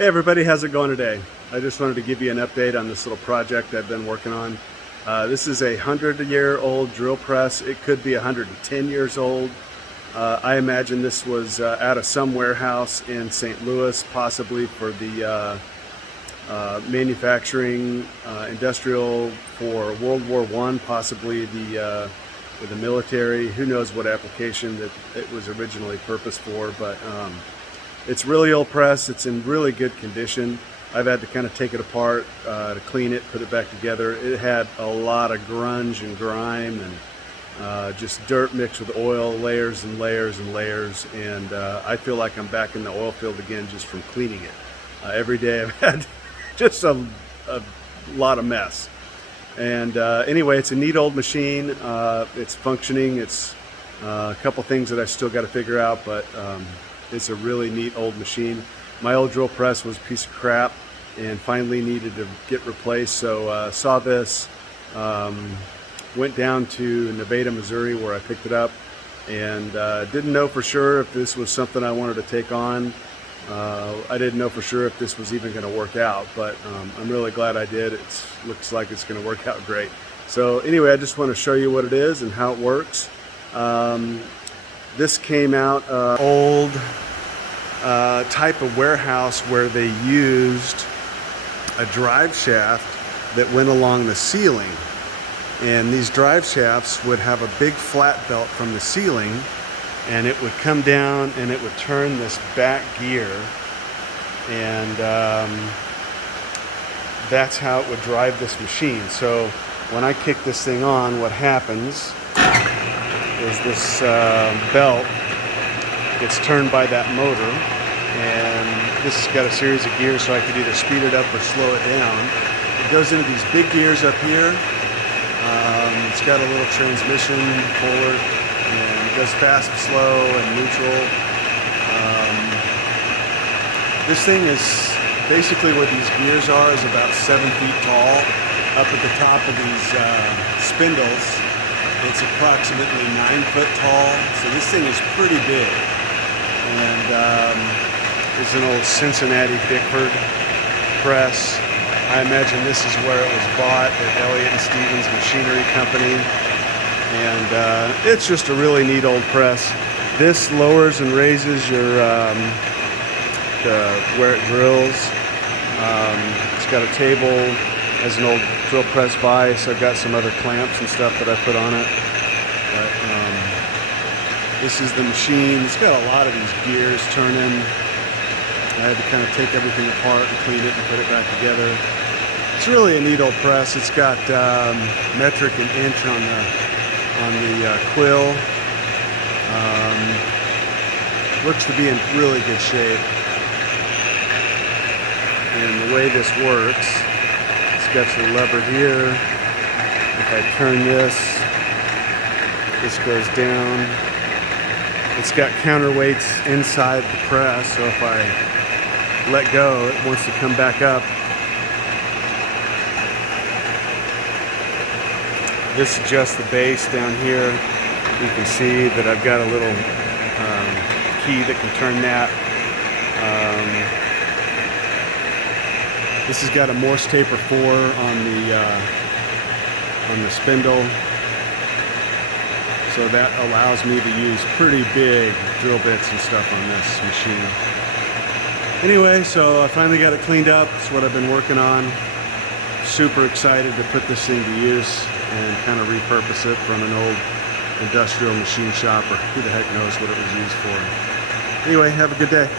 Hey everybody, how's it going today? I just wanted to give you an update on this little project I've been working on. This is a 100-year-old drill press. It could be 110 years old. I imagine this was out of some warehouse in St. Louis, possibly for the manufacturing industrial for World War I, possibly the military. Who knows what application that it was originally purposed for, but it's really old press. It's in really good condition. I've had to kind of take it apart to clean it, put it back together. It had a lot of grunge and grime and just dirt mixed with oil, layers and layers and layers. And I feel like I'm back in the oil field again just from cleaning it. Every day I've had just a lot of mess. And anyway, it's a neat old machine. It's functioning. It's a couple things that I still got to figure out, but it's a really neat old machine. My old drill press was a piece of crap and finally needed to get replaced. So saw this, went down to Nevada, Missouri, where I picked it up, and didn't know for sure if this was something I wanted to take on. I didn't know for sure if this was even going to work out, but I'm really glad I did. It looks like it's going to work out great. So anyway, I just want to show you what it is and how it works. This came out old type of warehouse where they used a drive shaft that went along the ceiling, and these drive shafts would have a big flat belt from the ceiling, and it would come down and it would turn this back gear, and that's how it would drive this machine. So when I kick this thing on, what happens is this belt gets turned by that motor, and this has got a series of gears, so I could either speed it up or slow it down. It goes into these big gears up here. It's got a little transmission forward, and it goes fast, slow, and neutral. This thing is basically where these gears are is about 7 feet tall. Up at the top of these spindles, it's approximately 9 foot tall, so this thing is pretty big. And it's an old Cincinnati Bickford press. I imagine this is where it was bought at Elliott & Stevens Machinery Company. And it's just a really neat old press. This lowers and raises your where it drills. It's got a table as an old drill press vise. I've got some other clamps and stuff that I put on it. But this is the machine. It's got a lot of these gears turning. I had to kind of take everything apart and clean it and put it back together. It's really a neat old press. It's got metric and inch on the quill. Looks to be in really good shape. And the way this works, it's got your lever here. If I turn this goes down. It's got counterweights inside the press, so if I let go, it wants to come back up. This adjusts the base down here. You can see that I've got a little key that can turn that. This has got a Morse taper 4 on the spindle, so that allows me to use pretty big drill bits and stuff on this machine. Anyway, so I finally got it cleaned up. It's what I've been working on. Super excited to put this thing to use and kind of repurpose it from an old industrial machine shop, or who the heck knows what it was used for. Anyway, have a good day.